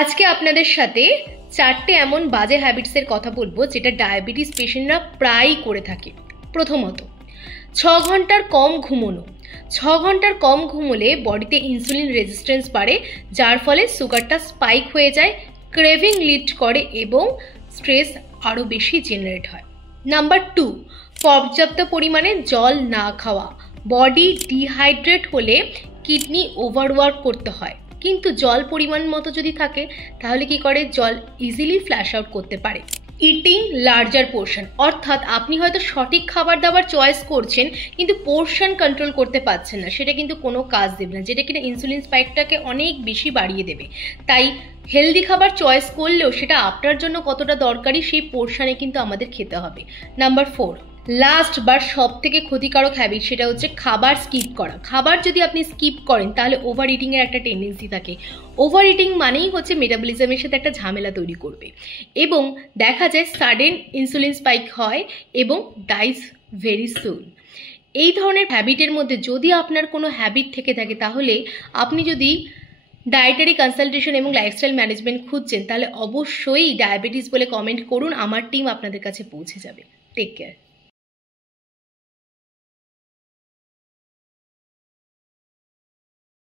আজকে আপনাদের সাথে চারটে এমন বাজে হ্যাবিটসের কথা বলবো যেটা ডায়াবেটিস পেশেন্টরা প্রায়ই করে থাকে। প্রথমত, 6 ঘন্টার কম ঘুমোনো। 6 ঘন্টার কম ঘুমোলে বডিতে ইনসুলিন রেজিস্ট্যান্স বাড়ে, যার ফলে সুগারটা স্পাইক হয়ে যায়, ক্রেভিং লিড করে এবং স্ট্রেস আরও বেশি জেনারেট হয়। নাম্বার 2, পর্যাপ্ত পরিমাণে জল না খাওয়া। বডি ডিহাইড্রেট হলে কিডনি ওভারওয়ার্ক করতে হয়, কিন্তু জল পরিমাণ মতো যদি থাকে তাহলে কি করে, জল ইজিলি ফ্ল্যাশ আউট করতে পারে। ইটিং লার্জার পোর্শন, অর্থাৎ আপনি হয়তো সঠিক খাবার দাবার চয়েস করছেন কিন্তু পোর্শন কন্ট্রোল করতে পারছেন না, সেটা কিন্তু কোনো কাজ দেবে না, যেটা কিনা ইনসুলিন স্পাইকটাকে অনেক বেশি বাড়িয়ে দেবে। তাই হেলদি খাবার চয়েস করলেও সেটা আপনার জন্য কতটা দরকারি সেই পোর্শনে কিন্তু আমাদের খেতে হবে। নাম্বার 4, লাস্ট বা সব থেকে ক্ষতিকারক হ্যাবিট, সেটা হচ্ছে খাবার স্কিপ করা। খাবার যদি আপনি স্কিপ করেন তাহলে ওভার ইটিংয়ের একটা টেন্ডেন্সি থাকে। ওভার ইটিং মানেই হচ্ছে মেটাবলিজমের সাথে একটা ঝামেলা তৈরি করবে এবং দেখা যায় সাডেন ইনসুলিন স্পাইক হয় এবং ডাইস ভেরি সুন। এই ধরনের হ্যাবিটের মধ্যে যদি আপনার কোনো হ্যাবিট থেকে থাকে তাহলে আপনি যদি ডায়েটারি কনসালটেশন এবং লাইফস্টাইল ম্যানেজমেন্ট খুঁজছেন তাহলে অবশ্যই ডায়াবেটিস বলে কমেন্ট করুন, আমার টিম আপনাদের কাছে পৌঁছে যাবে। Take care.